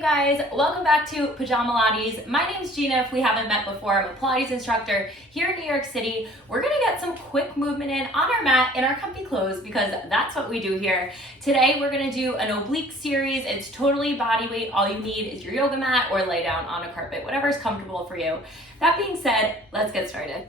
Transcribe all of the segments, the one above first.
you guys, welcome back to Pajamalates. My name's Gina. If we haven't met before, I'm a Pilates instructor here in New York City. We're gonna get some quick movement in on our mat in our comfy clothes because that's what we do here. Today we're gonna do an oblique series. It's totally body weight. All you need is your yoga mat or lay down on a carpet, whatever's comfortable for you. That being said, let's get started.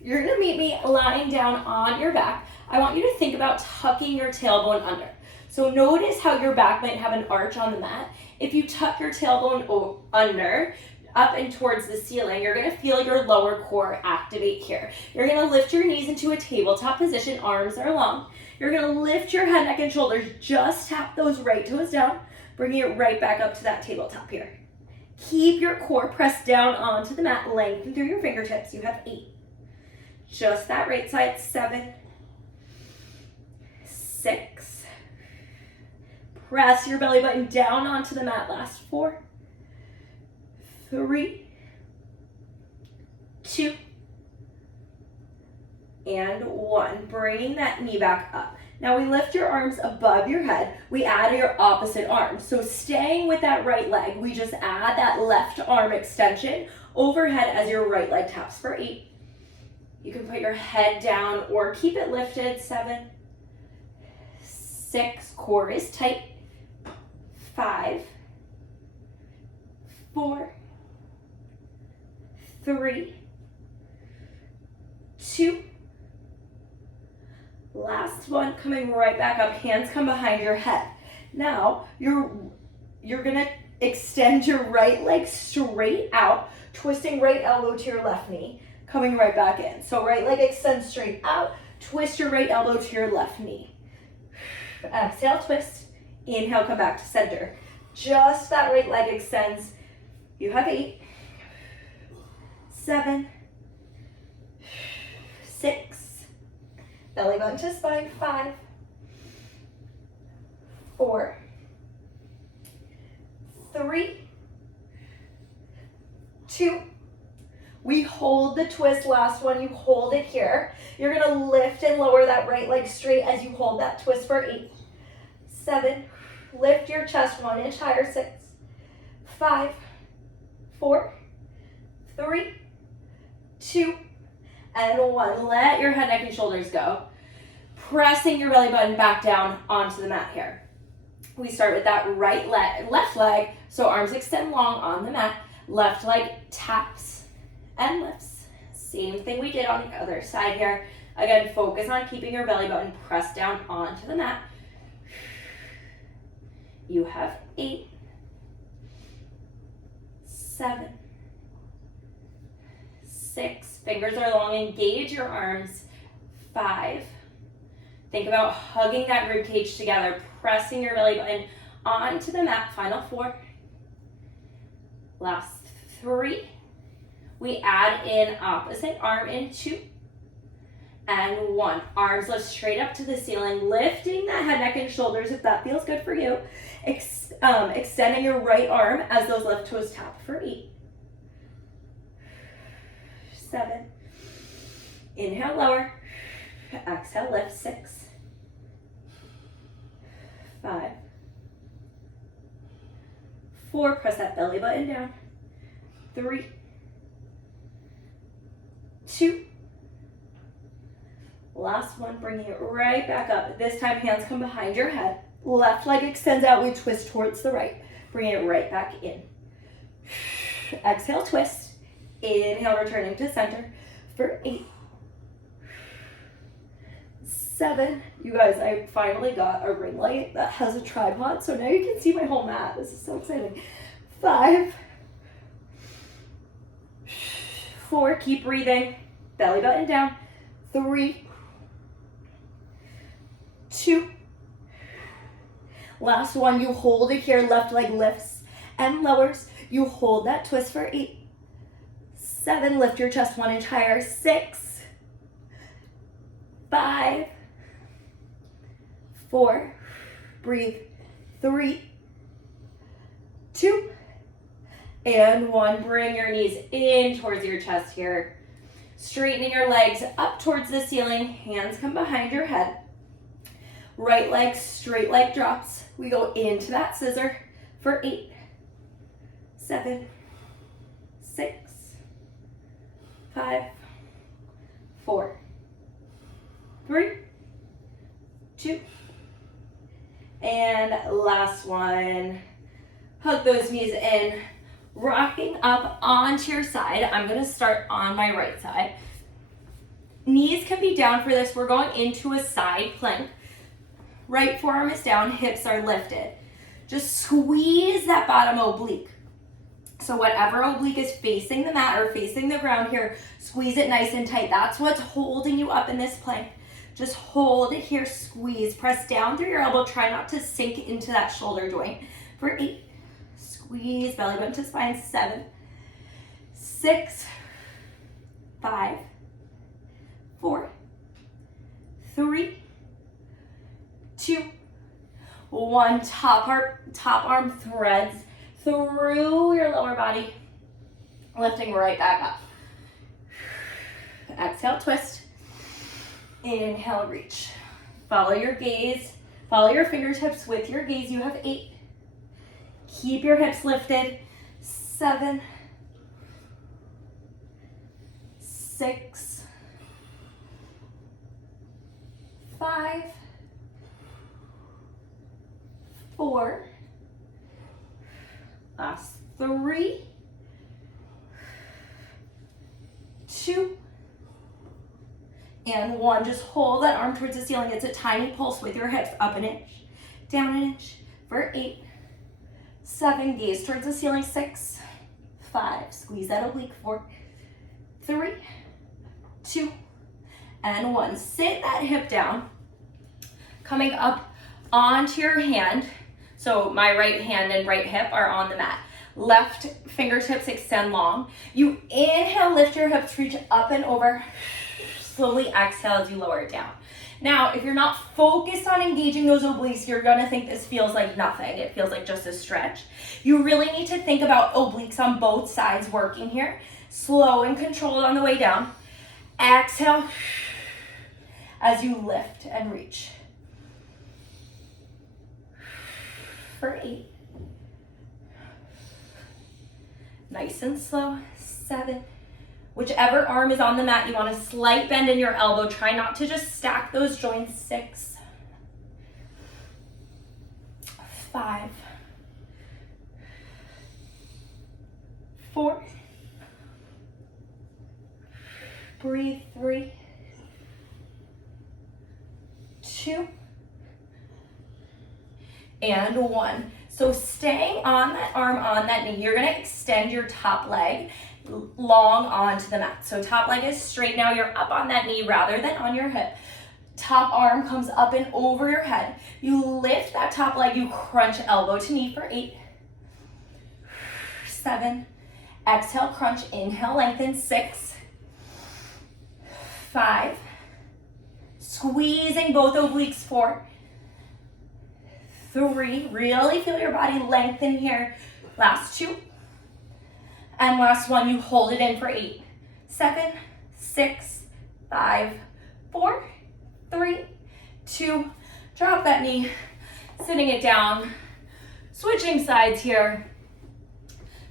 You're gonna meet me lying down on your back. I want you to think about tucking your tailbone under. So notice how your back might have an arch on the mat. If you tuck your tailbone under, up and towards the ceiling, you're gonna feel your lower core activate here. You're gonna lift your knees into a tabletop position, arms are long. You're gonna lift your head, neck, and shoulders, just tap those right toes down, bringing it right back up to that tabletop here. Keep your core pressed down onto the mat, lengthen through your fingertips. You have 8. Just that right side, 7, 6, press your belly button down onto the mat. Last 4, 3, 2, and 1. Bringing that knee back up. Now we lift your arms above your head. We add your opposite arm. So staying with that right leg, we just add that left arm extension overhead as your right leg taps for 8. You can put your head down or keep it lifted. 7, 6, core is tight. 5, 4, 3, 2, last one, coming right back up, hands come behind your head. Now, you're gonna extend your right leg straight out, twisting right elbow to your left knee, coming right back in. So right leg extends straight out, twist your right elbow to your left knee. Exhale, twist. Inhale, come back to center. Just that right leg extends. You have 8, 7, 6, belly button to spine, 5, 4, 3, 2. We hold the twist, last one, you hold it here. You're gonna lift and lower that right leg straight as you hold that twist for 8, 7, lift your chest 1 inch higher, 6, 5, 4, 3, 2, and 1. Let your head, neck, and shoulders go. Pressing your belly button back down onto the mat here. We start with that left leg, so arms extend long on the mat. Left leg taps and lifts. Same thing we did on the other side here. Again, focus on keeping your belly button pressed down onto the mat. You have 8, 7, 6, fingers are long, engage your arms, 5, think about hugging that rib cage together, pressing your belly button onto the mat, final 4, last 3, we add in opposite arm in 2, and 1. Arms lift straight up to the ceiling, lifting that head, neck, and shoulders if that feels good for you. Extending your right arm as those left toes tap for 8, 7, inhale, lower, exhale, lift, 6, 5, 4, press that belly button down, 3, 2, last one, bringing it right back up. This time, hands come behind your head. Left leg extends out, we twist towards the right. Bring it right back in. Exhale, twist. Inhale, returning to center for 8, 7. You guys, I finally got a ring light that has a tripod, so now you can see my whole mat. This is so exciting. 5, 4, keep breathing. Belly button down. 3, 2, last one, you hold it here, left leg lifts and lowers. You hold that twist for 8, 7, lift your chest 1 inch higher, 6, 5, 4, breathe, 3, 2, and 1. Bring your knees in towards your chest here. Straightening your legs up towards the ceiling, hands come behind your head. Right leg, straight leg drops. We go into that scissor for 8, 7, 6, 5, 4, 3, 2, and last one. Hug those knees in, rocking up onto your side. I'm gonna start on my right side. Knees can be down for this. We're going into a side plank. Right forearm is down, hips are lifted. Just squeeze that bottom oblique. So whatever oblique is facing the mat or facing the ground here, squeeze it nice and tight. That's what's holding you up in this plank. Just hold it here, squeeze. Press down through your elbow. Try not to sink into that shoulder joint. For 8, squeeze belly button to spine. 7, 6, 5, 4, 3, 2, 1. Top arm threads through your lower body, lifting right back up. Exhale, twist. Inhale, reach. Follow your gaze. Follow your fingertips with your gaze. You have 8. Keep your hips lifted. 7, 6, 5, 4, last 3, 2, and 1. Just hold that arm towards the ceiling. It's a tiny pulse with your hips. Up an inch, down an inch. For 8, 7, gaze towards the ceiling. 6, 5, squeeze that oblique. 4, 3, 2, and 1. Sit that hip down. Coming up onto your hand. So my right hand and right hip are on the mat. Left fingertips extend long. You inhale, lift your hips, reach up and over. Slowly exhale as you lower it down. Now, if you're not focused on engaging those obliques, you're gonna think this feels like nothing. It feels like just a stretch. You really need to think about obliques on both sides working here. Slow and controlled on the way down. Exhale as you lift and reach. For 8. Nice and slow. 7. Whichever arm is on the mat, you want a slight bend in your elbow. Try not to just stack those joints. 6, 5, 4, breathe. 3, 2, and 1. So staying on that arm, on that knee, you're gonna extend your top leg long onto the mat. So top leg is straight now, you're up on that knee rather than on your hip. Top arm comes up and over your head. You lift that top leg, you crunch elbow to knee. For 8, 7, exhale, crunch, inhale, lengthen. 6, 5, squeezing both obliques. 4, 3, really feel your body lengthen here. Last 2, and last 1, you hold it in for 8, 7, 6, 5, 4, 3, 2, drop that knee, sitting it down, switching sides here,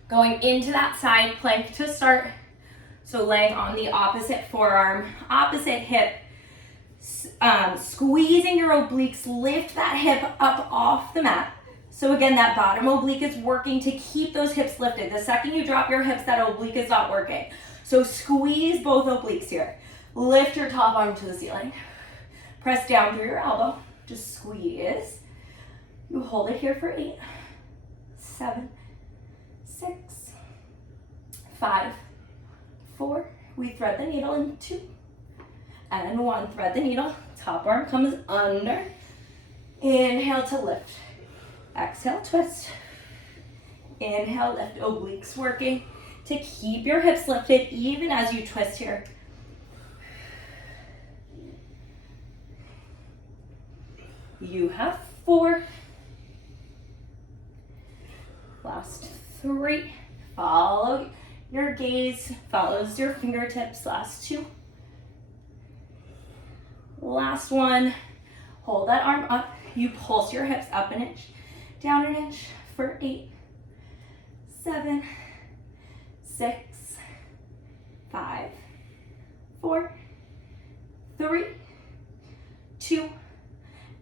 going into that side plank to start. So laying on the opposite forearm, opposite hip, squeezing your obliques, lift that hip up off the mat. So again, that bottom oblique is working to keep those hips lifted. The second you drop your hips, that oblique is not working. So squeeze both obliques here. Lift your top arm to the ceiling. Press down through your elbow. Just squeeze. You hold it here for 8, 7, 6, 5, 4. We thread the needle in 2, and 1. Thread the needle. Top arm comes under. Inhale to lift. Exhale, twist. Inhale, lift. Obliques working to keep your hips lifted even as you twist here. You have 4. Last 3. Follow your gaze, follows your fingertips. Last 2. Last 1. Hold that arm up. You pulse your hips up an inch, down an inch. For 8, 7, 6, 5, 4, 3, 2,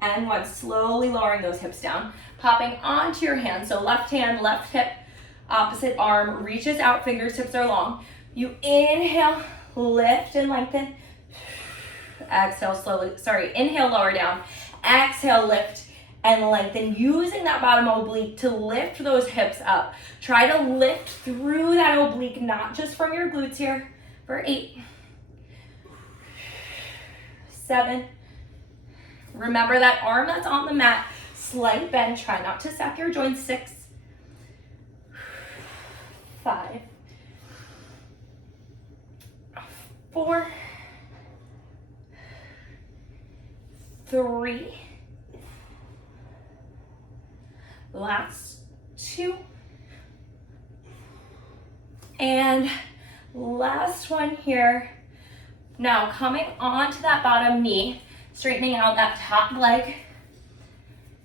and 1. Slowly lowering those hips down, popping onto your hand. So left hand, left hip, opposite arm reaches out, fingertips are long. You inhale, lift and lengthen. Exhale slowly, inhale, lower down. Exhale, lift and lengthen, using that bottom oblique to lift those hips up. Try to lift through that oblique, not just from your glutes here, for 8, 7. Remember that arm that's on the mat, slight bend, try not to suck your joints. 6, 5, 4, 3, last 2, and last one here. Now coming onto that bottom knee, straightening out that top leg,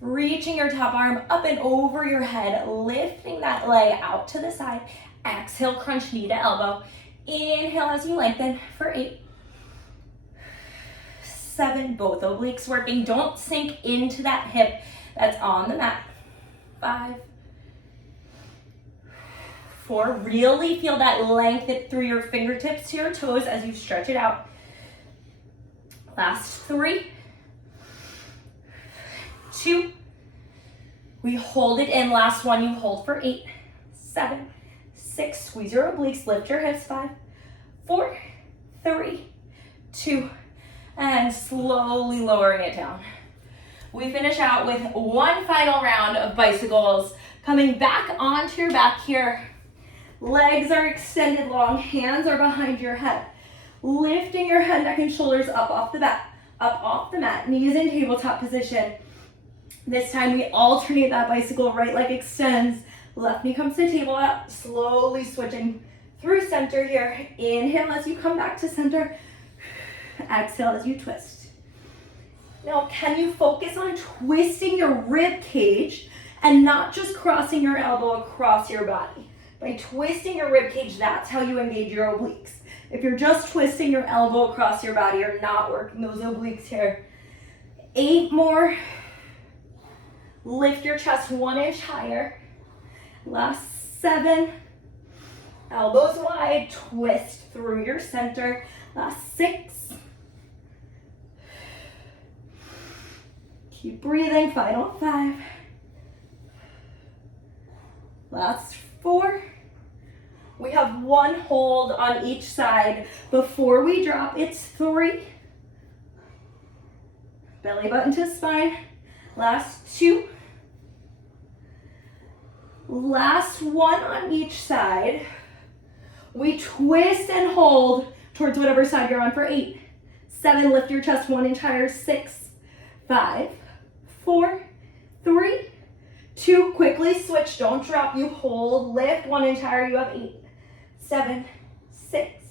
reaching your top arm up and over your head, lifting that leg out to the side. Exhale, crunch knee to elbow. Inhale as you lengthen for 8, 7, both obliques working. Don't sink into that hip that's on the mat. 5, 4, really feel that length through your fingertips to your toes as you stretch it out. Last 3, 2, we hold it in. Last 1, you hold for 8, 7, 6, squeeze your obliques, lift your hips. 5, 4, 3, 2, and slowly lowering it down. We finish out with one final round of bicycles. Coming back onto your back here. Legs are extended long, hands are behind your head. Lifting your head, neck, and shoulders up off the mat, knees in tabletop position. This time we alternate that bicycle, right leg extends, left knee comes to table out, slowly switching through center here. Inhale as you come back to center, exhale as you twist. Now, can you focus on twisting your rib cage and not just crossing your elbow across your body? By twisting your rib cage, that's how you engage your obliques. If you're just twisting your elbow across your body, you're not working those obliques here. 8 more. Lift your chest 1 inch higher. Last 7. Elbows wide, twist through your center. Last 6. Keep breathing, final 5. Last 4. We have 1 hold on each side before we drop. It's 3. Belly button to spine. Last 2. Last 1 on each side. We twist and hold towards whatever side you're on for 8. 7, lift your chest 1 inch higher. 6, 5, 4, 3, 2, quickly switch, don't drop, you hold, lift 1 inch higher, you have 8, 7, 6,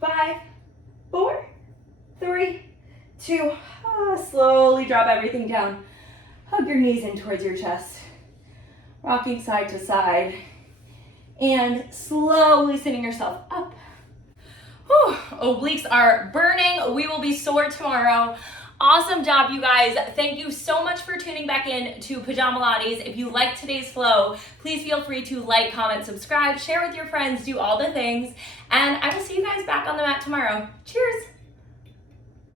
5, 4, 3, 2, slowly drop everything down. Hug your knees in towards your chest, rocking side to side, and slowly sitting yourself up. Whew, obliques are burning. We will be sore tomorrow. Awesome job, you guys. Thank you so much for tuning back in to Pajamalates. If you liked today's flow, please feel free to like, comment, subscribe, share with your friends, do all the things. And I will see you guys back on the mat tomorrow. Cheers.